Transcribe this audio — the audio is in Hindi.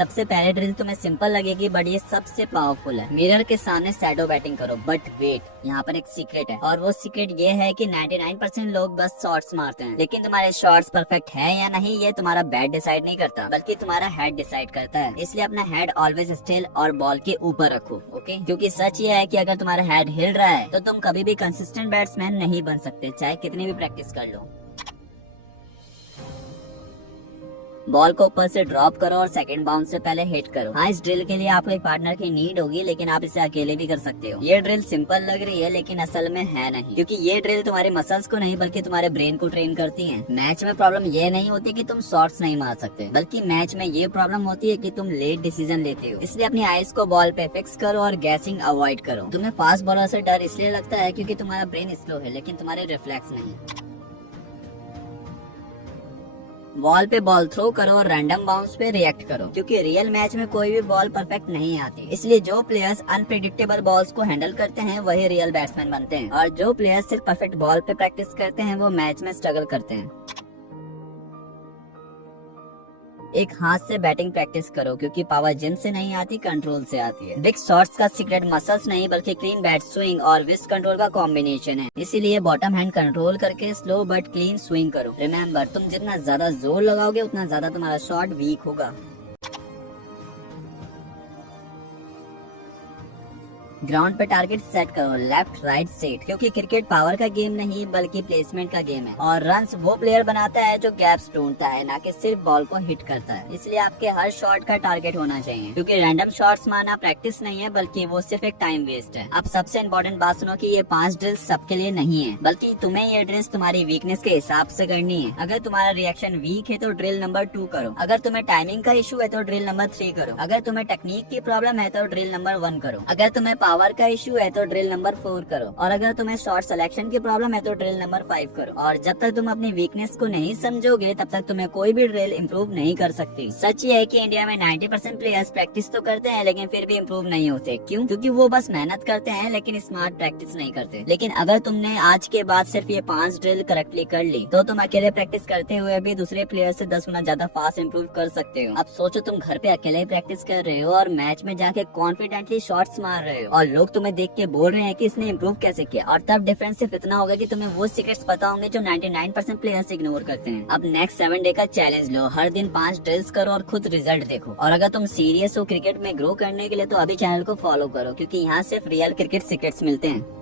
सबसे पहले ड्रिल तुम्हें सिंपल लगेगी बट ये सबसे पावरफुल है। मिरर के सामने शैडो बैटिंग करो, बट वेट, यहाँ पर एक सीक्रेट है और वो सीक्रेट ये है कि 99% लोग बस शॉट्स मारते हैं, लेकिन तुम्हारे शॉट्स परफेक्ट है या नहीं ये तुम्हारा बैट डिसाइड नहीं करता, बल्कि तुम्हारा हेड डिसाइड करता है। इसलिए अपना हेड ऑलवेज स्टिल और बॉल के ऊपर रखो, ओके? क्योंकि सच ये है कि अगर तुम्हारा हेड हिल रहा है तो तुम कभी भी कंसिस्टेंट बैट्समैन नहीं बन सकते, चाहे कितनी भी प्रैक्टिस कर लो। बॉल को ऊपर से ड्रॉप करो और सेकंड बाउंस से पहले हिट करो। हाँ, इस ड्रिल के लिए आपको एक पार्टनर की नीड होगी, लेकिन आप इसे अकेले भी कर सकते हो। ये ड्रिल सिंपल लग रही है लेकिन असल में है नहीं, क्योंकि ये ड्रिल तुम्हारे मसल्स को नहीं बल्कि तुम्हारे ब्रेन को ट्रेन करती है। मैच में प्रॉब्लम ये नहीं होती कि तुम शॉट्स नहीं मार सकते, बल्कि मैच में ये प्रॉब्लम होती है कि तुम लेट डिसीजन लेते हो। इसलिए अपनी आइज को बॉल पे फिक्स करो और गैसिंग अवॉइड करो। तुम्हें फास्ट बॉलर से डर इसलिए लगता है क्योंकि तुम्हारा ब्रेन स्लो है, लेकिन तुम्हारे रिफ्लेक्स नहीं। बॉल पे बॉल थ्रो करो और रैंडम बाउंस पे रिएक्ट करो, क्योंकि रियल मैच में कोई भी बॉल परफेक्ट नहीं आती। इसलिए जो प्लेयर्स अनप्रेडिक्टेबल बॉल्स को हैंडल करते हैं वही रियल बैट्समैन बनते हैं, और जो प्लेयर्स सिर्फ परफेक्ट बॉल पे प्रैक्टिस करते हैं वो मैच में स्ट्रगल करते हैं। एक हाथ से बैटिंग प्रैक्टिस करो, क्योंकि पावर जिम से नहीं आती, कंट्रोल से आती है। बिग शॉट्स का सीक्रेट मसल्स नहीं बल्कि क्लीन बैट स्विंग और रिस्ट कंट्रोल का कॉम्बिनेशन है। इसीलिए बॉटम हैंड कंट्रोल करके स्लो बट क्लीन स्विंग करो। रिमेम्बर, तुम जितना ज्यादा जोर लगाओगे उतना ज्यादा तुम्हारा शॉट वीक होगा। ग्राउंड पे टारगेट सेट करो, लेफ्ट राइट स्ट्रेट, क्योंकि क्रिकेट पावर का गेम नहीं बल्कि प्लेसमेंट का गेम है, और रन्स वो प्लेयर बनाता है जो गैप्स ढूंढता है, ना कि सिर्फ बॉल को हिट करता है। इसलिए आपके हर शॉट का टारगेट होना चाहिए, क्योंकि रैंडम शॉट्स मारना प्रैक्टिस नहीं है बल्कि वो सिर्फ एक टाइम वेस्ट है। अब सबसे इम्पोर्टेंट बात सुनो कि ये 5 ड्रिल्स सबके लिए नहीं है, बल्कि तुम्हें ये ड्रिल्स तुम्हारी वीकनेस के हिसाब से करनी है। अगर तुम्हारा रिएक्शन वीक है तो ड्रिल नंबर 2 करो। अगर तुम्हें टाइमिंग का इशू है तो ड्रिल नंबर 3 करो। अगर तुम्हें टेक्निक की प्रॉब्लम है तो ड्रिल नंबर 1 करो। अगर तुम्हें पावर का इशू है तो ड्रिल नंबर 4 करो, और अगर तुम्हें शॉट सिलेक्शन की प्रॉब्लम है तो ड्रिल नंबर 5 करो। और जब तक तुम अपनी वीकनेस को नहीं समझोगे तब तक तुम्हें कोई भी ड्रिल इम्प्रूव नहीं कर सकती। सच ये है कि इंडिया में 90% प्लेयर्स प्रैक्टिस तो करते हैं लेकिन फिर भी इम्प्रूव नहीं होते। क्यों? क्योंकि वो बस मेहनत करते हैं लेकिन स्मार्ट प्रैक्टिस नहीं करते। लेकिन अगर तुमने आज के बाद सिर्फ ये 5 ड्रिल करेक्टली कर ली तो तुम अकेले प्रैक्टिस करते हुए भी दूसरे प्लेयर से 10 गुना ज्यादा फास्ट इम्प्रूव कर सकते हो। अब सोचो, तुम घर पे अकेले प्रैक्टिस कर रहे हो और मैच में जाके कॉन्फिडेंटली शॉट्स मार रहे हो, और लोग तुम्हें देख के बोल रहे हैं कि इसने इम्प्रूव कैसे किया। और तब डिफरेंस सिर्फ इतना होगा कि तुम्हें वो सीक्रेट्स पता होंगे जो 99% प्लेयर्स इग्नोर करते हैं। अब नेक्स्ट 7 डे का चैलेंज लो, हर दिन 5 ड्रिल्स करो और खुद रिजल्ट देखो। और अगर तुम सीरियस हो क्रिकेट में ग्रो करने के लिए तो अभी चैनल को फॉलो करो, क्योंकि यहाँ सिर्फ रियल क्रिकेट सीक्रेट्स मिलते हैं।